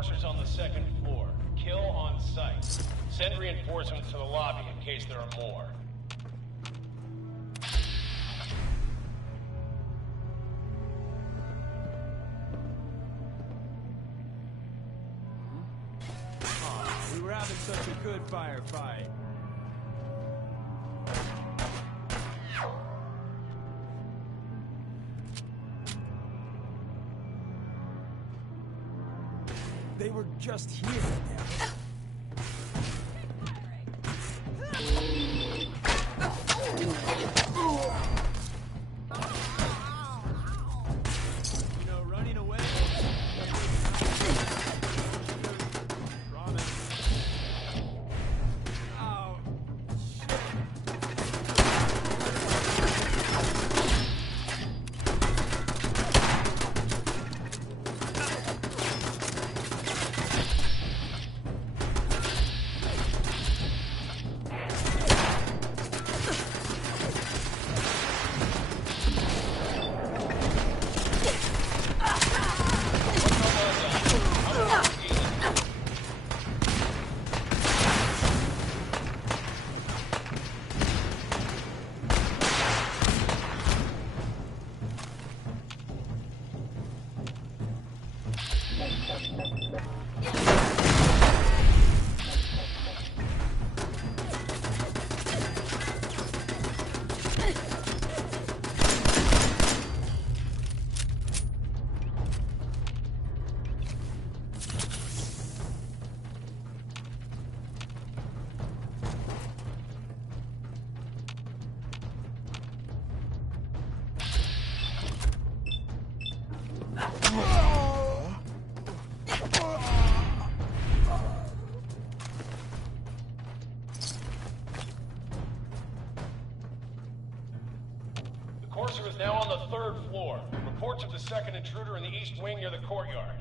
Courser's on the second floor. Kill on sight. Send reinforcements to the lobby in case there are more. We were having such a good firefight. They were just here, damn it. You know, running away. Oh, Courser is now on the 3rd floor. Reports of the second intruder in the east wing near the courtyard.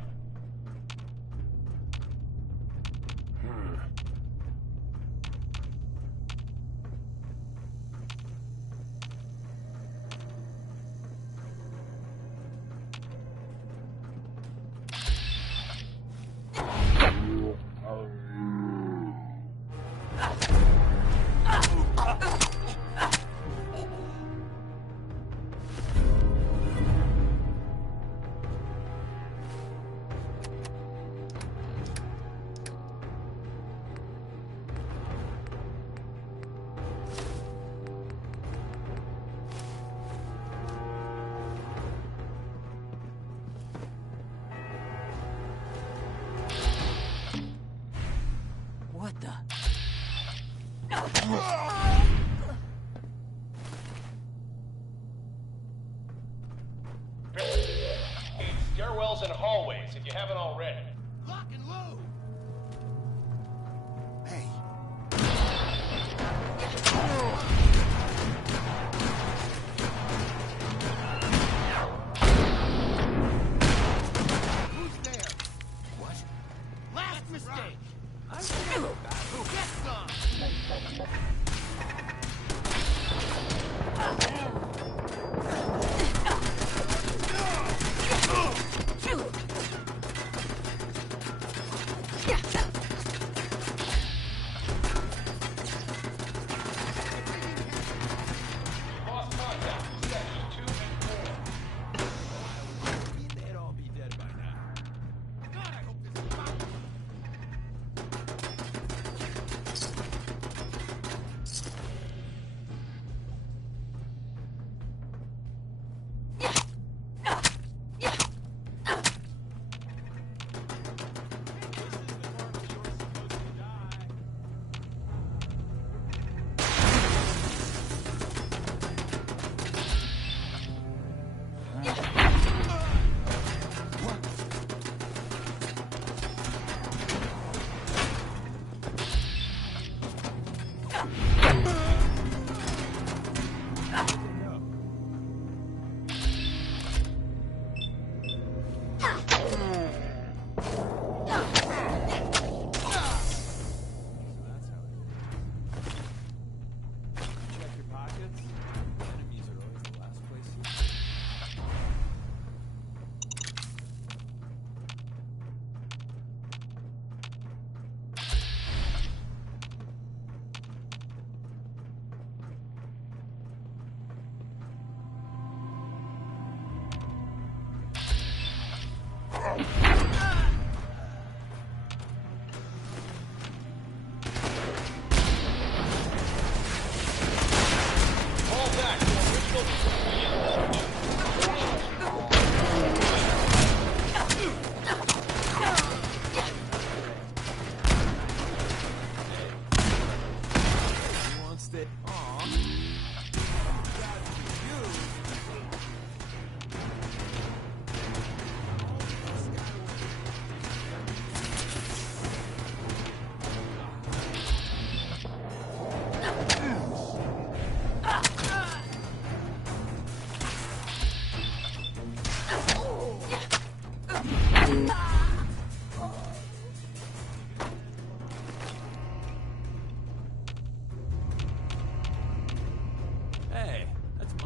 what the? Stairwells and hallways if you haven't already. Lock and load! Hey. Who's there? What? Last mistake! I'm gonna get some!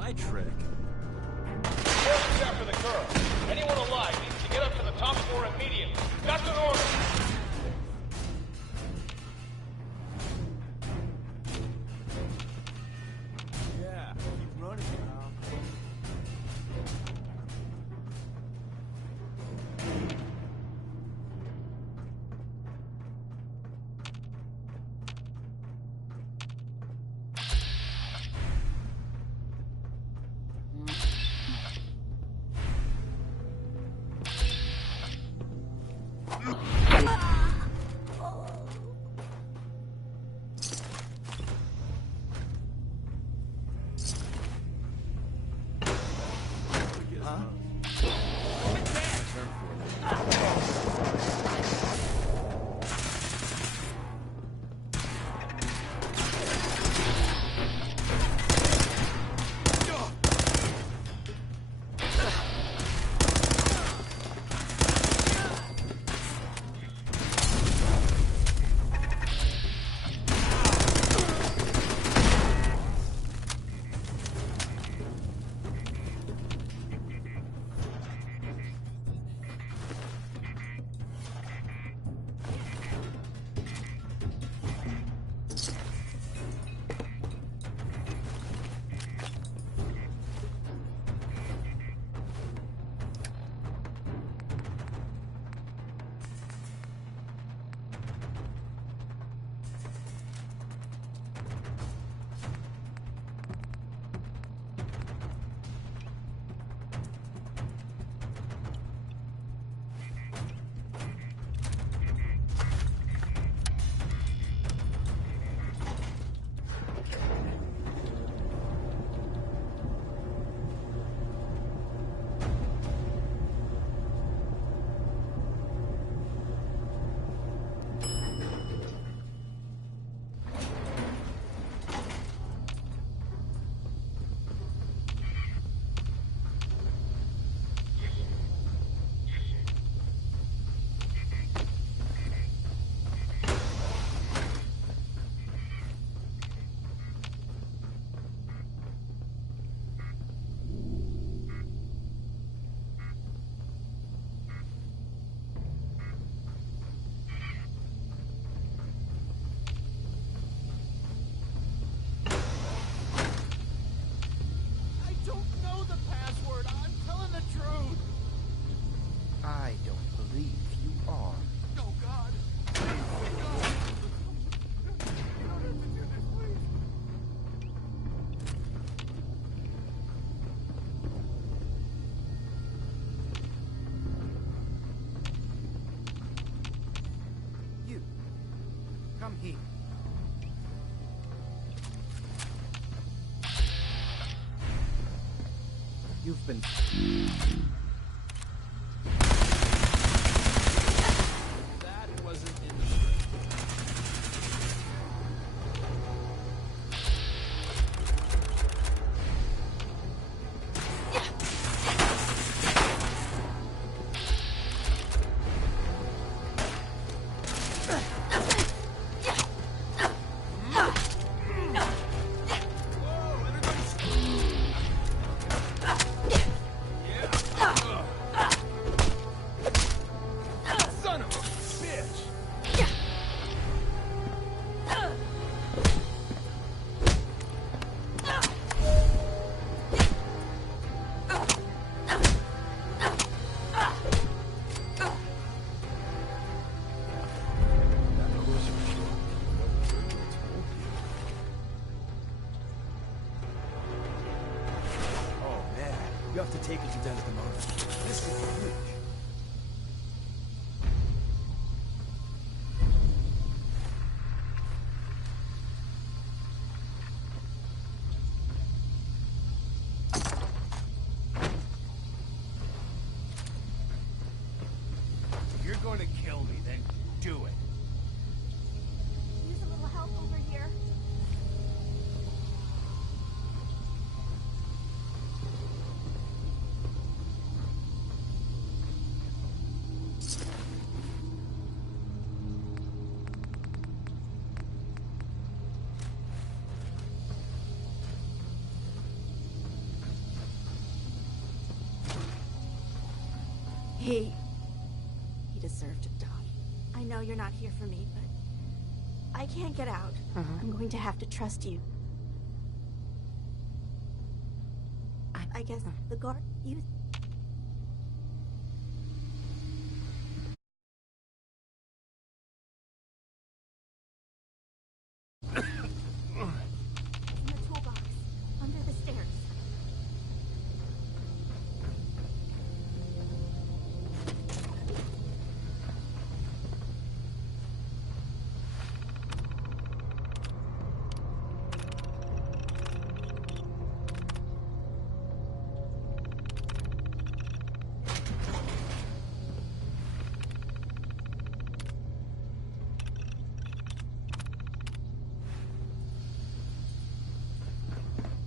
my trick. Forces after the girl. Anyone alive needs to get up to the top floor immediately. That's an order. Yeah, keep running now. I don't believe you are. Oh, God. No. You don't have to do this, please. You. Come here. You've been... That wasn't in the script. Son of a bitch! Oh man, you have to take it to Desdemona. This is huge. If you're going to kill me, then do it. Use a little help over here. He deserved to die. I know you're not here for me, but I can't get out. I'm going to have to trust you. I guess the guard, you... in the toolbox, under the stairs.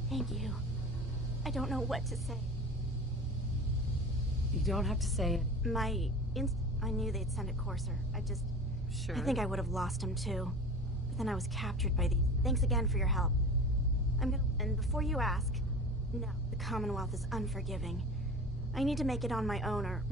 Thank you. I don't know what to say. You don't have to say it. I knew they'd send a courser. Sure. I think I would have lost him too. But then I was captured by these. Thanks again for your help. And before you ask, no, the Commonwealth is unforgiving. I need to make it on my own or...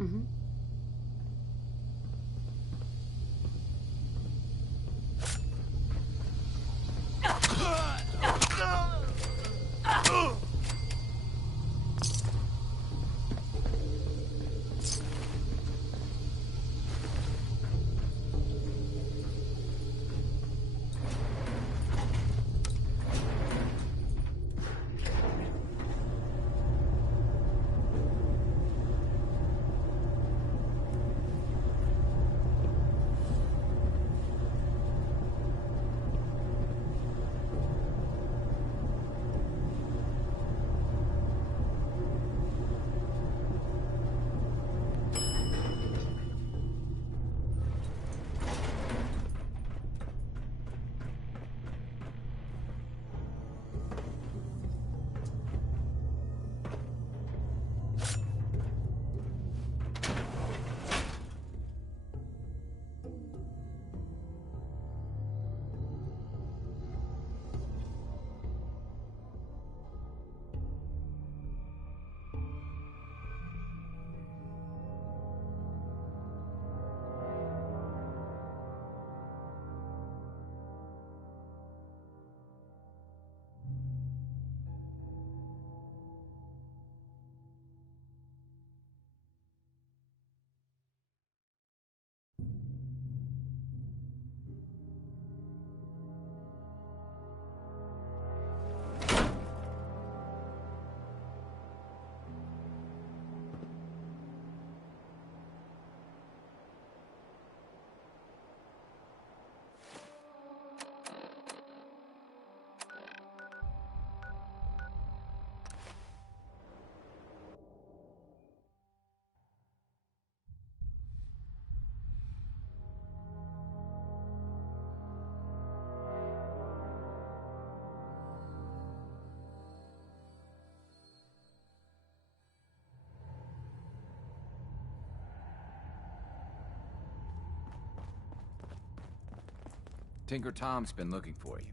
Tinker Tom's been looking for you.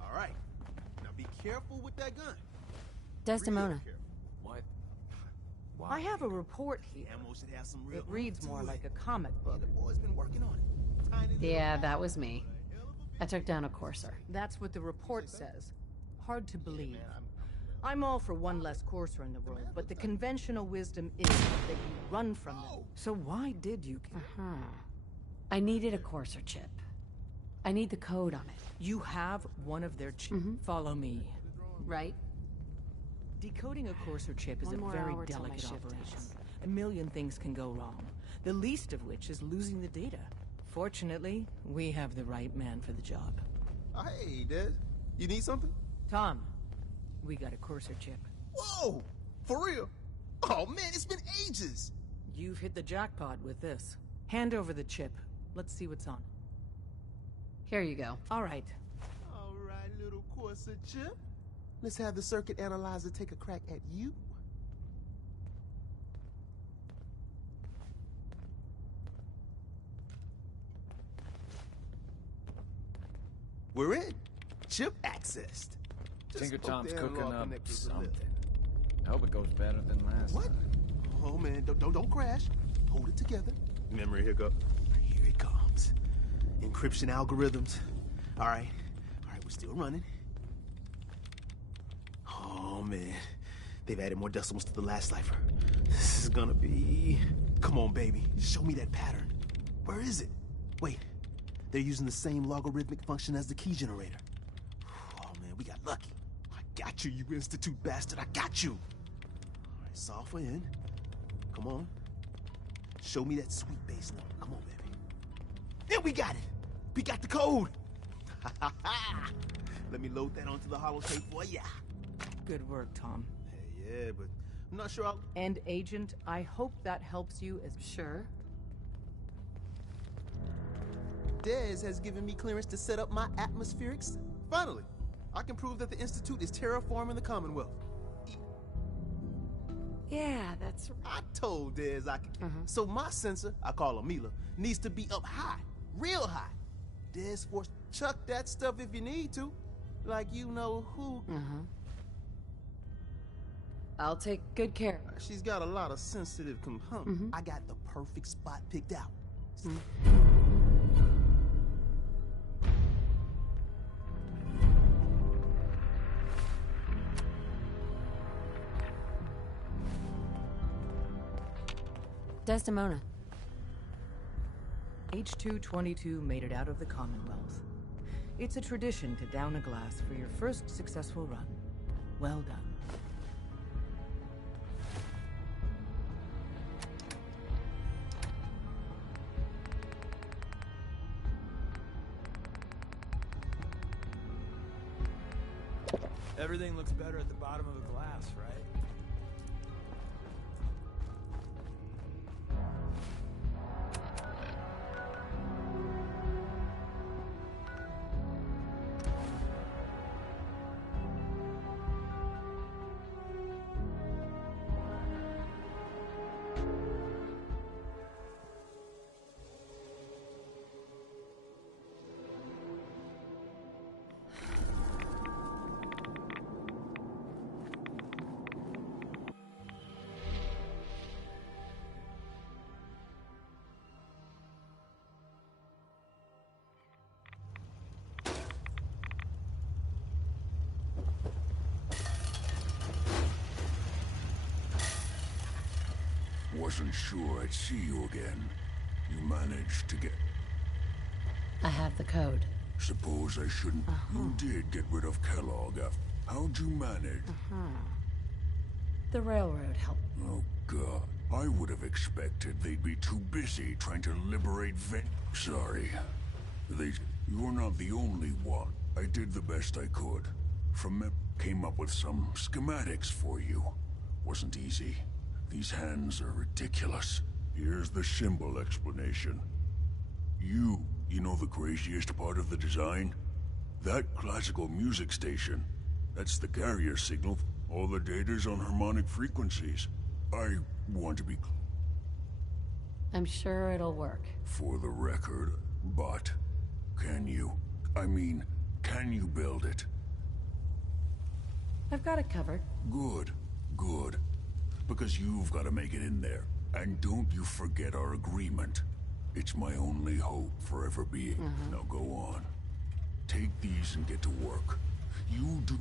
All right. Now be careful with that gun. Desdemona. Real careful. What? Why? I have a report here. Ammo should have some real It reads oomph more to like it. a comic book. The boy's been working on it. Tiny little Yeah, guy. that was me. I took down a courser. That's what the report says. Hard to believe. I'm all for one less courser in the world, but the conventional wisdom is that you run from them. So why did you kill? I needed a courser chip. I need the code on it. You have one of their chips. Follow me. Right? Decoding a courser chip is One a more very hour till my delicate shift operation. ends. A million things can go wrong. The least of which is losing the data. Fortunately, we have the right man for the job. Hey, Des. You need something? Tom, we got a courser chip. Whoa! For real? Oh, man, it's been ages. You've hit the jackpot with this. Hand over the chip. Let's see what's on. Here you go. All right. All right, little Corsa chip. Let's have the circuit analyzer take a crack at you. We're in. Chip accessed. Just Tinker hope Tom's the cooking analog up connectors are lit. something. I hope it goes better than last What? time. Oh man, don't crash. Hold it together. Memory hiccup. Here it comes. Encryption algorithms. All right, we're still running. Oh man, they've added more decimals to the last cipher. This is gonna be... Come on, baby, show me that pattern. Where is it? Wait, they're using the same logarithmic function as the key generator. Oh man, we got lucky. I got you, you Institute bastard, I got you. All right, solve for n. Come on. Show me that sweet bass number. Come on, baby. Yeah, we got it. We got the code. Let me load that onto the holotape for ya. Good work, Tom. Hey, yeah, but I'm not sure I'll... And Agent, I hope that helps you as... Sure. Dez has given me clearance to set up my atmospheric... Finally, I can prove that the Institute is terraforming the Commonwealth. Yeah, that's... I told Dez I could. So my sensor, I call her Mila, needs to be up high, real high. Dez force chuck that stuff if you need to. Like you know who. I'll take good care. She's got a lot of sensitive components. I got the perfect spot picked out. Desdemona. H-222 made it out of the Commonwealth. It's a tradition to down a glass for your first successful run. Well done. Everything looks better at the bottom of the glass, right? Wasn't sure I'd see you again. You managed to get... I have the code. Suppose I shouldn't... You did get rid of Kellogg. How'd you manage? The railroad helped. Oh, God. I would have expected they'd be too busy trying to liberate Sorry. You're not the only one. I did the best I could. Came up with some schematics for you. Wasn't easy. These hands are ridiculous. Here's the symbol explanation. You know the craziest part of the design? That classical music station. That's the carrier signal. All the data's on harmonic frequencies. I want to be... I'm sure it'll work. For the record, but... Can you? I mean, can you build it? I've got it covered. Good. Because you've got to make it in there. And don't you forget our agreement. It's my only hope for ever being. Now go on. Take these and get to work. You do...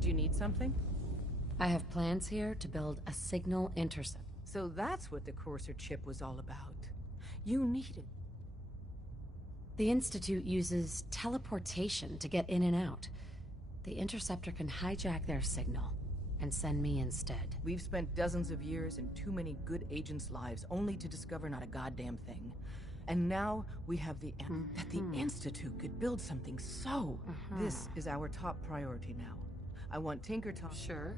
Do you need something? I have plans here to build a signal intercept. So that's what the Courser chip was all about. You need it. The Institute uses teleportation to get in and out. The Interceptor can hijack their signal and send me instead. We've spent dozens of years and too many good agents' lives only to discover not a goddamn thing. And now we have that the Institute could build something so... This is our top priority now. I want Tinker Tom... Sure.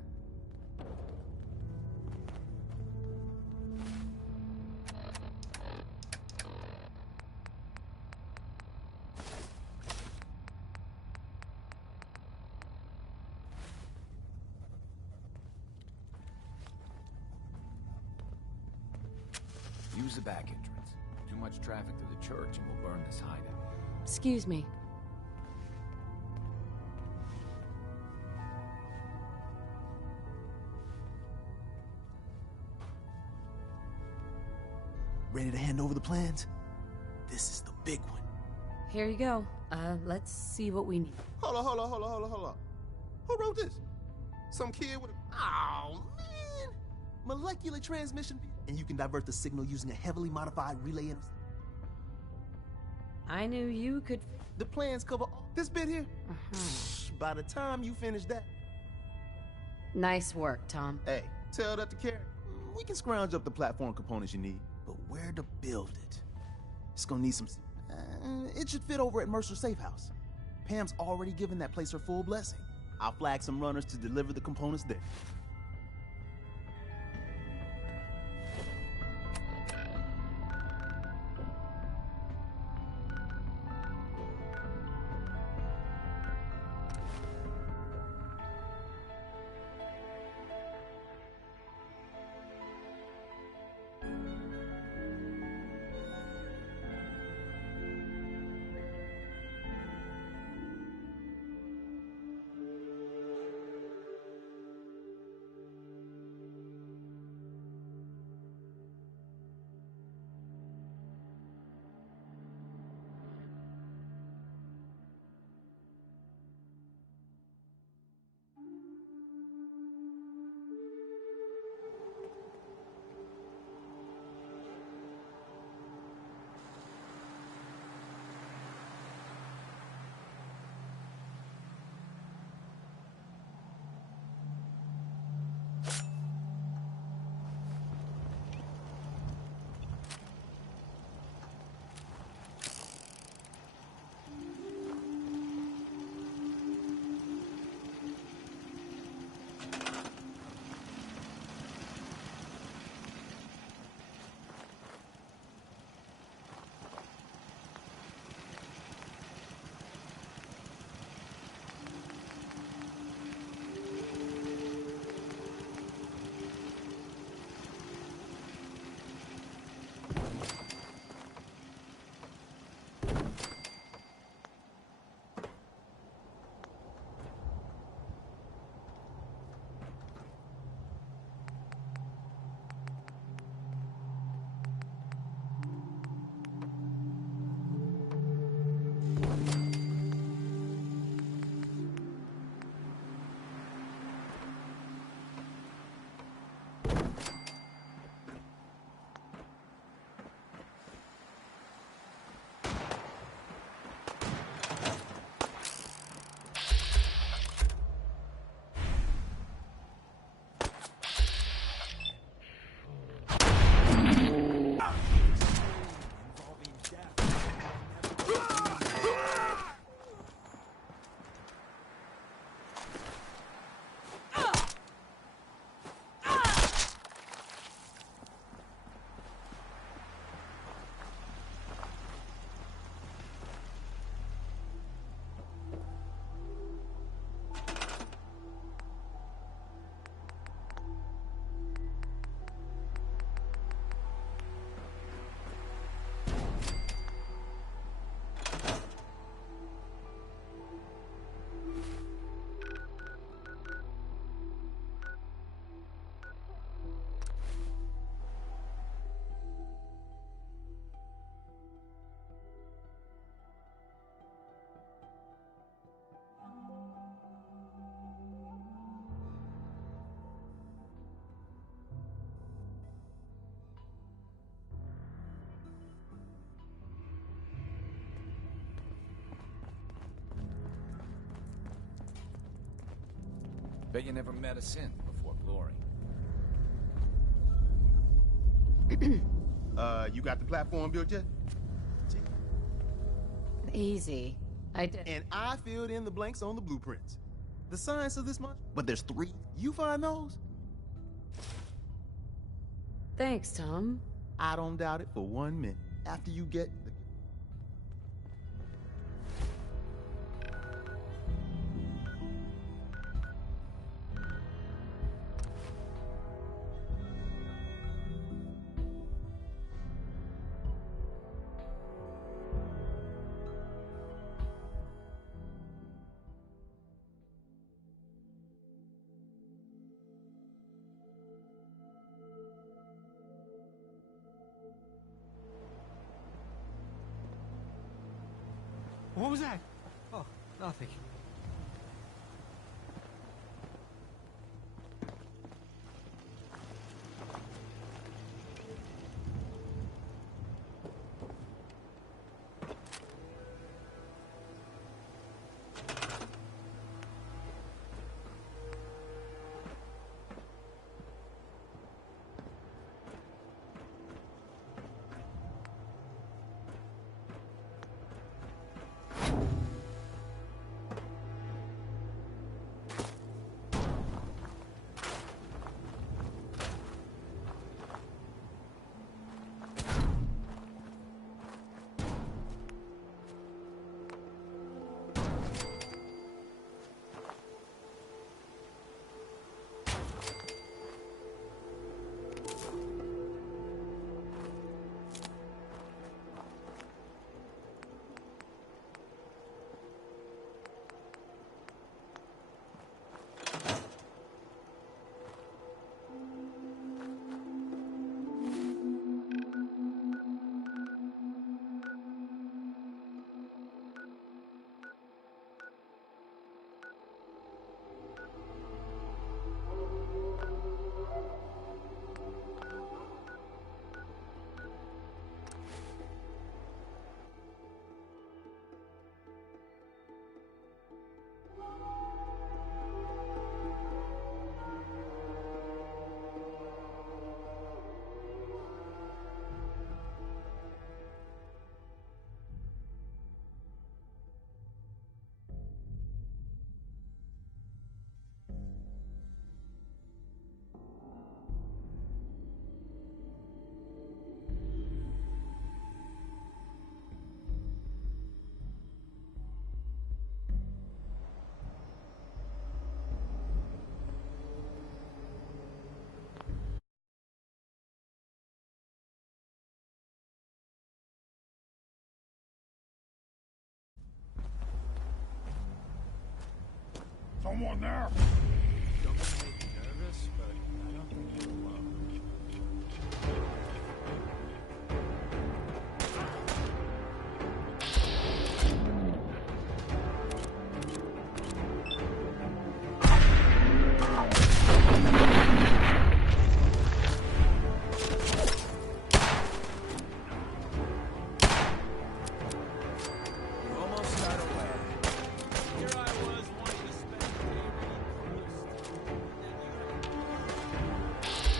Use the back entrance. Too much traffic through the church and we'll burn this hideout. Excuse me. Ready to hand over the plans? This is the big one. Here you go. Let's see what we need. Hold on. Who wrote this? Some kid with a... Oh, man! Molecular transmission, and you can divert the signal using a heavily modified relay interceptor. I knew you could... The plans cover all this bit here. By the time you finish that... Nice work, Tom. Hey, tell that to Karen. We can scrounge up the platform components you need, but where to build it? It's gonna need some... it should fit over at Mercer's safe house. Pam's already given that place her full blessing. I'll flag some runners to deliver the components there. Bet you never met a sin before glory. You got the platform built yet? Easy. I did. And I filled in the blanks on the blueprints. The science of this much, but there's 3. You find those? Thanks, Tom. I don't doubt it for 1 minute. After you get the... What was that? Oh, nothing. Someone there! Don't make me nervous, but I don't think you're alone. You almost got away. Here I was wanting to spend the day reading posts, and then you...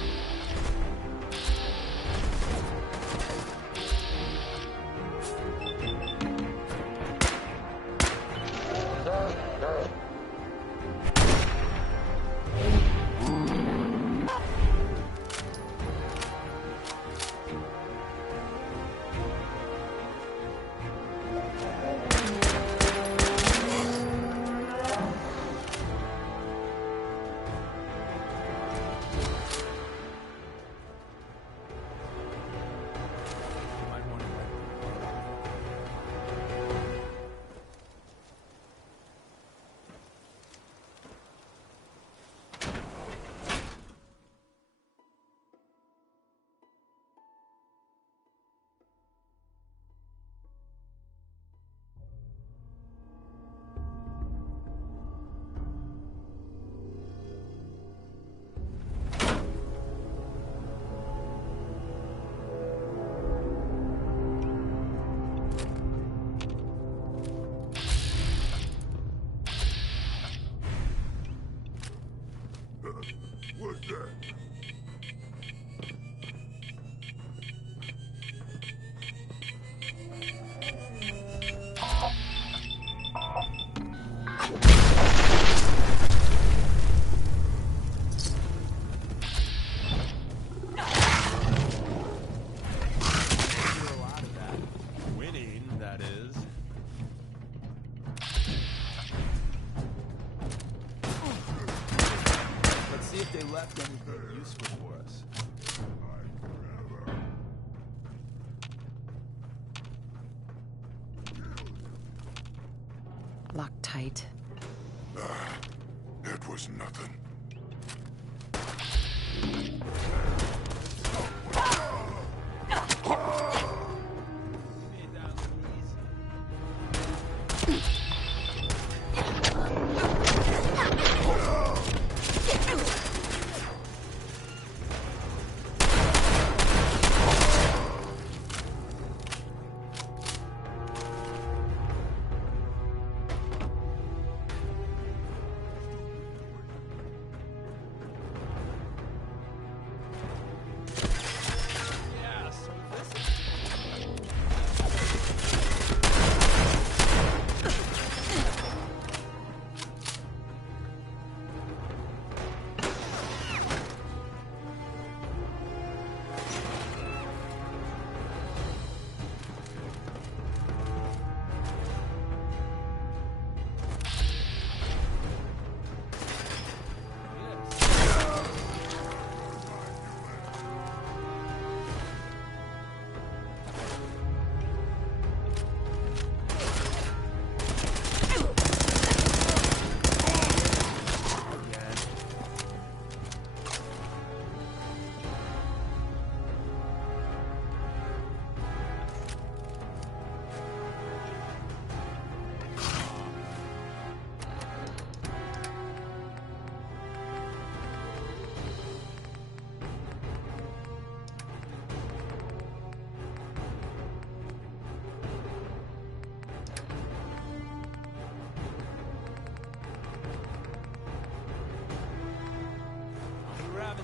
tight. It was nothing.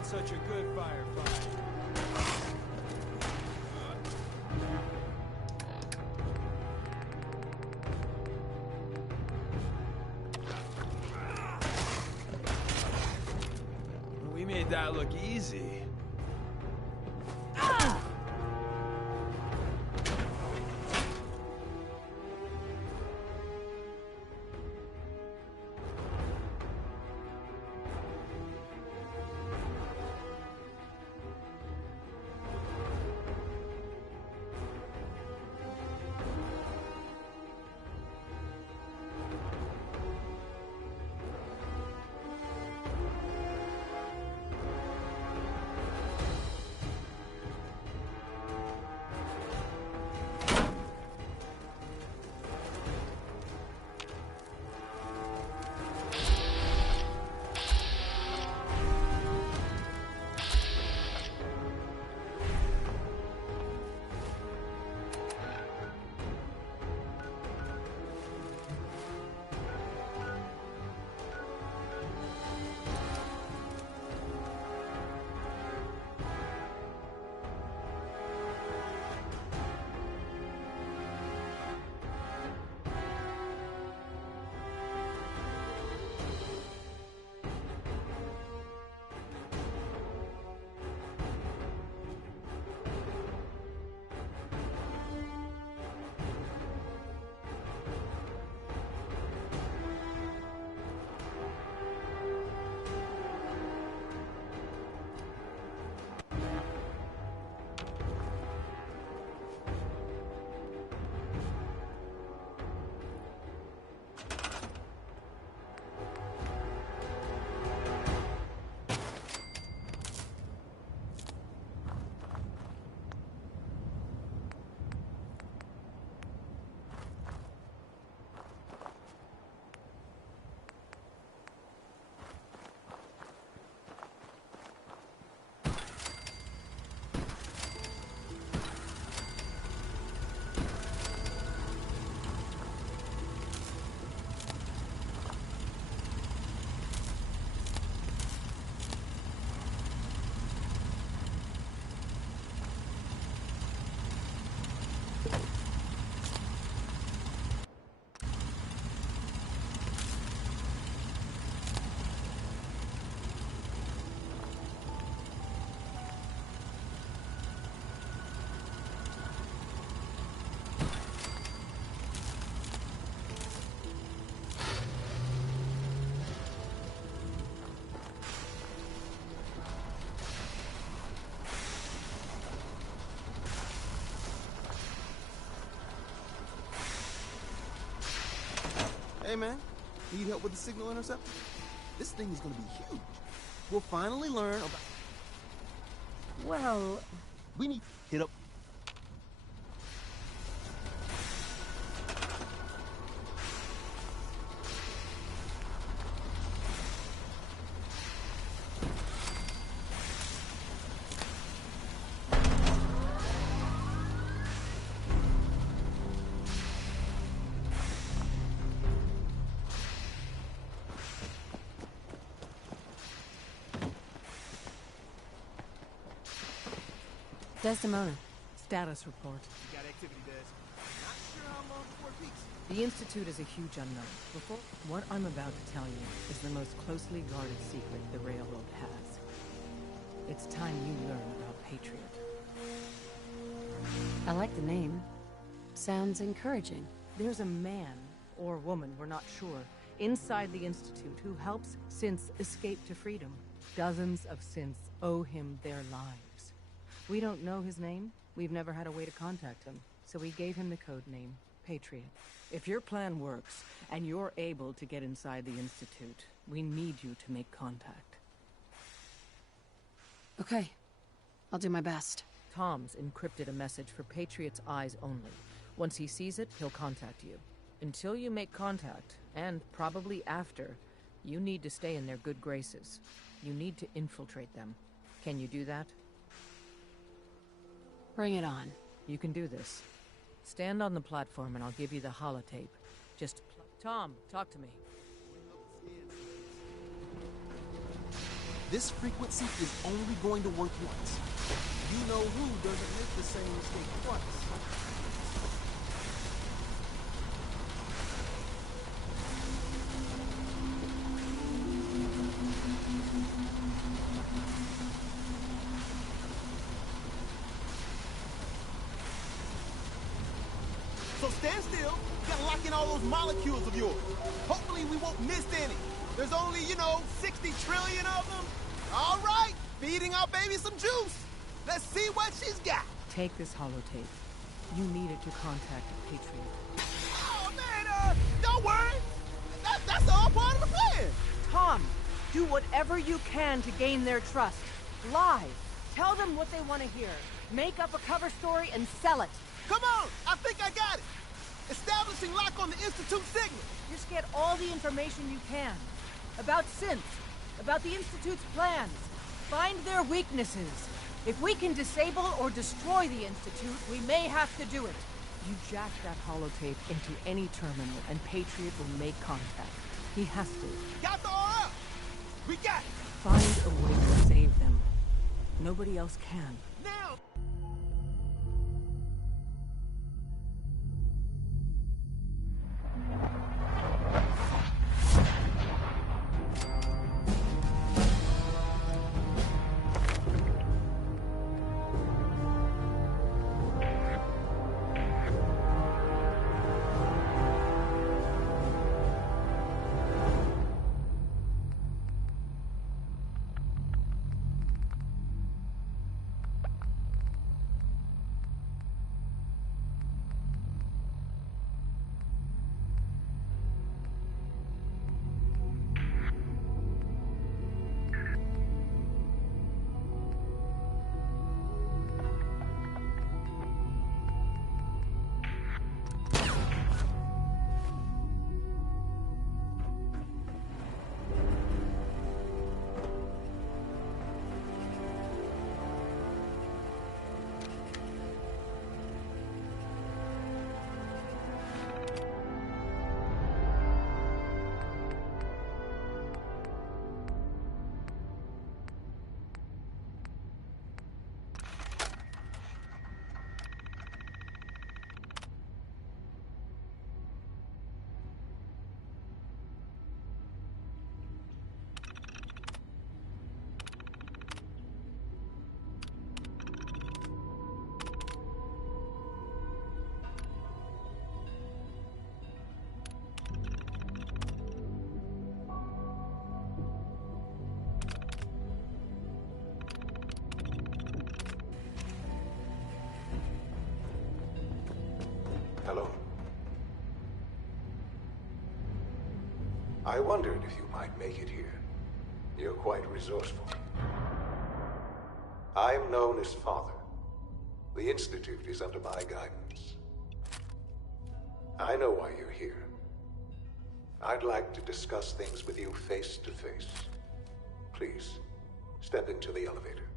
Such a good firefight. We made that look easy. Hey, man. Need help with the signal interceptor? This thing is gonna be huge. We'll finally learn about... Well, We need... Hit up... Desdemona. Status report. You got activity, Des. Not sure how long before it peaks. The Institute is a huge unknown. What I'm about to tell you is the most closely guarded secret the Railroad has. It's time you learn about Patriot. I like the name. Sounds encouraging. There's a man, or woman, we're not sure, inside the Institute who helps synths escape to freedom. Dozens of synths owe him their lives. We don't know his name. We've never had a way to contact him, so we gave him the code name, Patriot. If your plan works, and you're able to get inside the Institute, we need you to make contact. Okay. I'll do my best. Tom's encrypted a message for Patriot's eyes only. Once he sees it, he'll contact you. Until you make contact, and probably after, you need to stay in their good graces. You need to infiltrate them. Can you do that? Bring it on. You can do this. Stand on the platform and I'll give you the holotape. Just Tom, talk to me. This frequency is only going to work once. You know who doesn't make the same mistake twice. So stand still. You gotta lock in all those molecules of yours. Hopefully we won't miss any. There's only, 60 trillion of them. All right, feeding our baby some juice. Let's see what she's got. Take this holotape. You need it to contact Patriot. Oh, man, don't worry. That's all part of the plan. Tom, do whatever you can to gain their trust. Lie. Tell them what they want to hear. Make up a cover story and sell it. Come on, I think I got it. Establishing lock on the Institute signal. Just get all the information you can. About synths. About the Institute's plans. Find their weaknesses. If we can disable or destroy the Institute, we may have to do it. You jack that holotape into any terminal and Patriot will make contact. He has to. Got the RF. We got it. Find a way to save them. Nobody else can. Now. I wondered if you might make it here. You're quite resourceful. I'm known as Father. The Institute is under my guidance. I know why you're here. I'd like to discuss things with you face to face. Please, step into the elevator.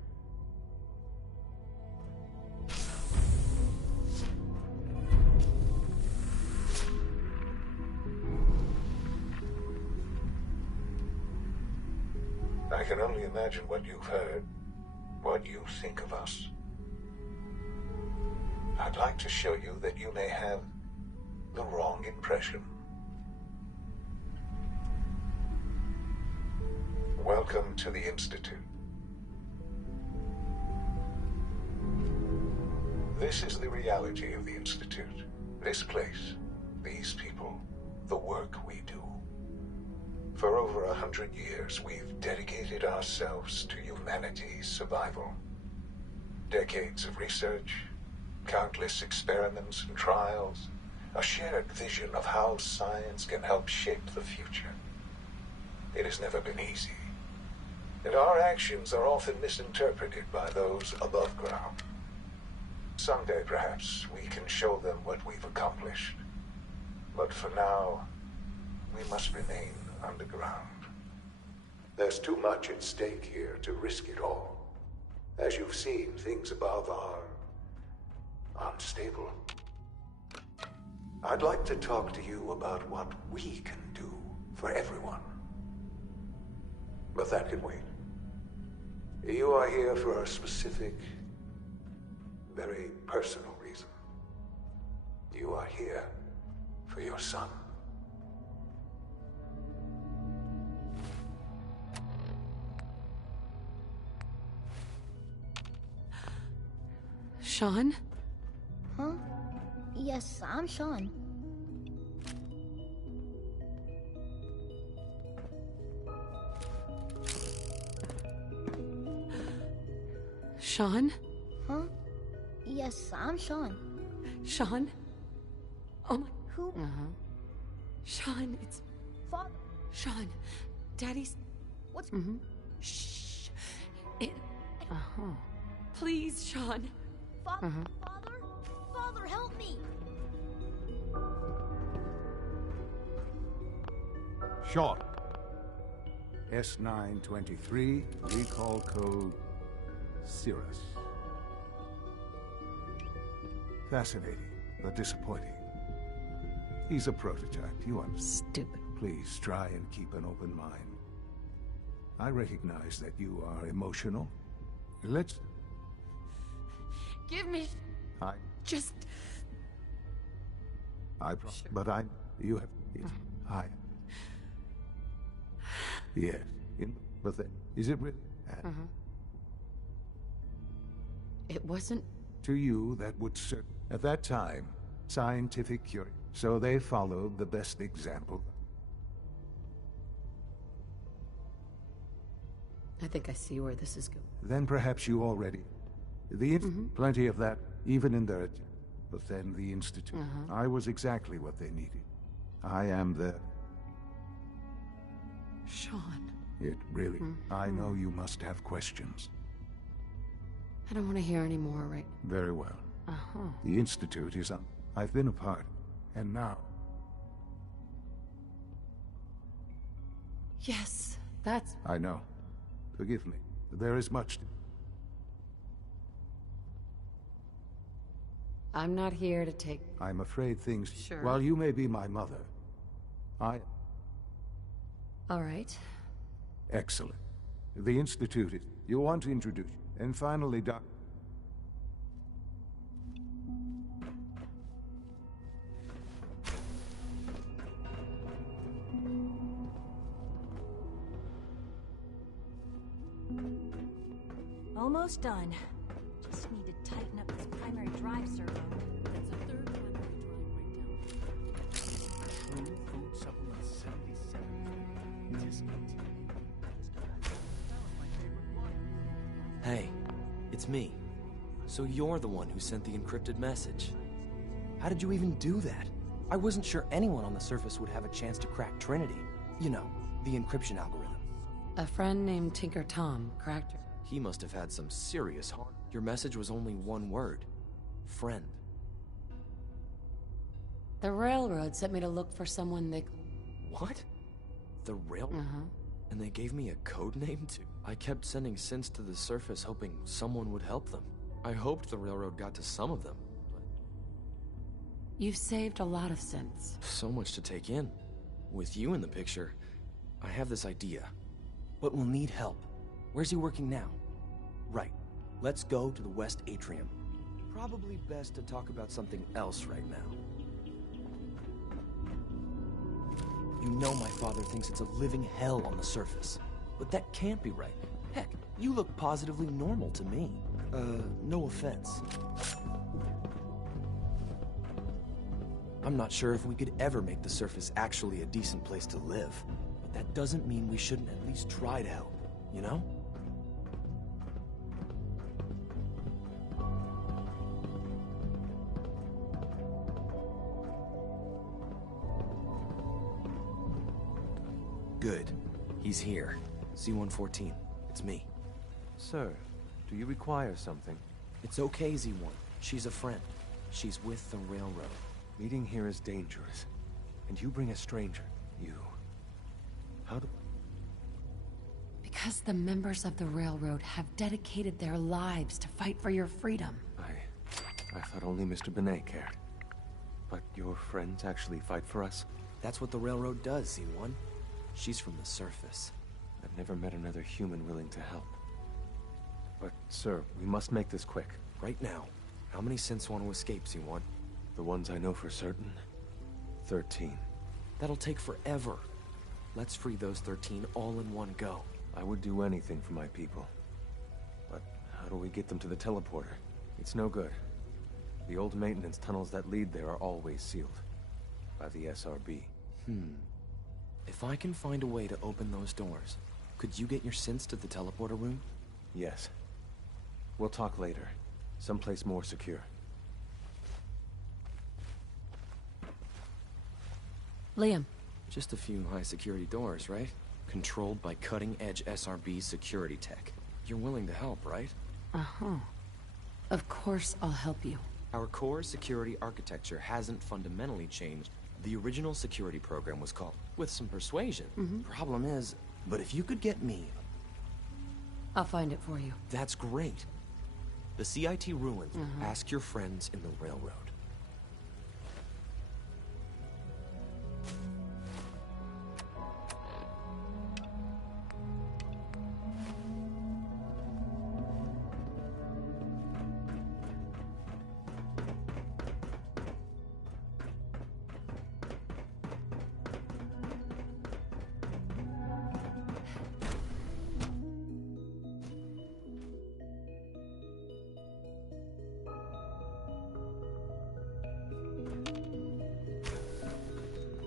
I can only imagine what you've heard, what you think of us. I'd like to show you that you may have the wrong impression. Welcome to the Institute. This is the reality of the Institute. This place, these people, the work we do. For over 100 years, we've dedicated ourselves to humanity's survival. Decades of research, countless experiments and trials, a shared vision of how science can help shape the future. It has never been easy, and our actions are often misinterpreted by those above ground. Someday, perhaps, we can show them what we've accomplished. But for now, we must remain underground. There's too much at stake here to risk it all. As you've seen, things above are unstable. I'd like to talk to you about what we can do for everyone. But that can wait. You are here for a specific, very personal reason. You are here for your son. Sean? Huh? Yes, I'm Sean. Sean? Huh? Yes, I'm Sean. Sean? Oh my... Who? Sean, it's... Father. Sean, Daddy's... What's... Shh. It... Please, Sean. Father? Father, help me! Sean. S923, recall code Cirrus. Fascinating, but disappointing. He's a prototype, you understand. Stupid. Please try and keep an open mind. I recognize that you are emotional. Let's... Give me... I... Just... But you have... I... Yes. But then, is it really... It wasn't... To you, that would serve... At that time, scientific curiosity. So they followed the best example. I think I see where this is going. Then perhaps you already... Plenty of that, even in their... But then the Institute. I was exactly what they needed. I am the... Sean. It really... I know you must have questions. I don't want to hear any more right now. Very well. The Institute is on... I've been a part. And now... Yes, that's... I know. Forgive me. There is much to... I'm not here to take... I'm afraid things... Sure. While you may be my mother, I... All right. Excellent. The Institute is... You want to introduce... And finally, Doc... Almost done. Just need to tighten up this primary drive servo. That's a third primary drive right down. Food supplement 77. Discontinued. Hey, it's me. So you're the one who sent the encrypted message. How did you even do that? I wasn't sure anyone on the surface would have a chance to crack Trinity. You know, the encryption algorithm. A friend named Tinker Tom cracked her. He must have had some serious harm. Your message was only one word. Friend. The railroad sent me to look for someone they... What? The railroad? And they gave me a code name too? I kept sending synths to the surface hoping someone would help them. I hoped the railroad got to some of them, but... You've saved a lot of synths. So much to take in. With you in the picture, I have this idea. But we'll need help. Where's he working now? Right. Let's go to the West Atrium. Probably best to talk about something else right now. You know my father thinks it's a living hell on the surface. But that can't be right. Heck, you look positively normal to me. No offense. I'm not sure if we could ever make the surface actually a decent place to live. But that doesn't mean we shouldn't at least try to help, you know? Good. He's here. Z-114. It's me. Sir, do you require something? It's okay, Z-1. She's a friend. She's with the railroad. Meeting here is dangerous. And you bring a stranger. You... How do... Because the members of the railroad have dedicated their lives to fight for your freedom. I thought only Mr. Benet cared. But your friends actually fight for us? That's what the railroad does, Z-1. She's from the surface. I've never met another human willing to help. But, sir, we must make this quick. Right now. How many synths want to escape, Z-1? The ones I know for certain? 13. That'll take forever. Let's free those 13 all in one go. I would do anything for my people. But how do we get them to the teleporter? It's no good. The old maintenance tunnels that lead there are always sealed. By the SRB. If I can find a way to open those doors, could you get your synths to the teleporter room? Yes. We'll talk later. Someplace more secure. Liam. Just a few high-security doors, right? Controlled by cutting-edge SRB security tech. You're willing to help, right? Of course I'll help you. Our core security architecture hasn't fundamentally changed. The original security program was called, with some persuasion. Problem is, but if you could get me... I'll find it for you. That's great. The CIT ruins. Ask your friends in the railroad.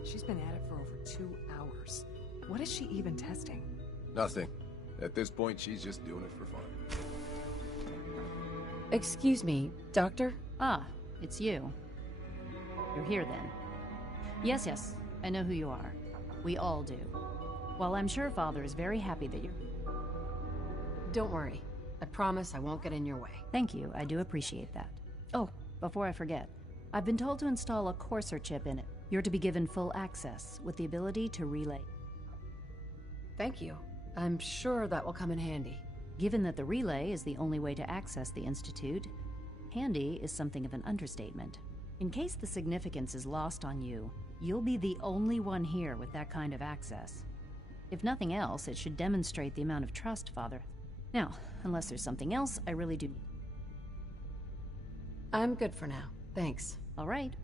She's been at it for over 2 hours. What is she even testing? Nothing. At this point, she's just doing it for fun. Excuse me, Doctor? Ah, it's you. You're here then. Yes, I know who you are. We all do. While I'm sure Father is very happy that you're... Don't worry. I promise I won't get in your way. Thank you, I do appreciate that. Oh, before I forget, I've been told to install a Courser chip in it. You're to be given full access, with the ability to relay. Thank you. I'm sure that will come in handy. Given that the relay is the only way to access the Institute, handy is something of an understatement. In case the significance is lost on you, you'll be the only one here with that kind of access. If nothing else, it should demonstrate the amount of trust, Father. Now, unless there's something else, I really do... I'm good for now. Thanks. All right.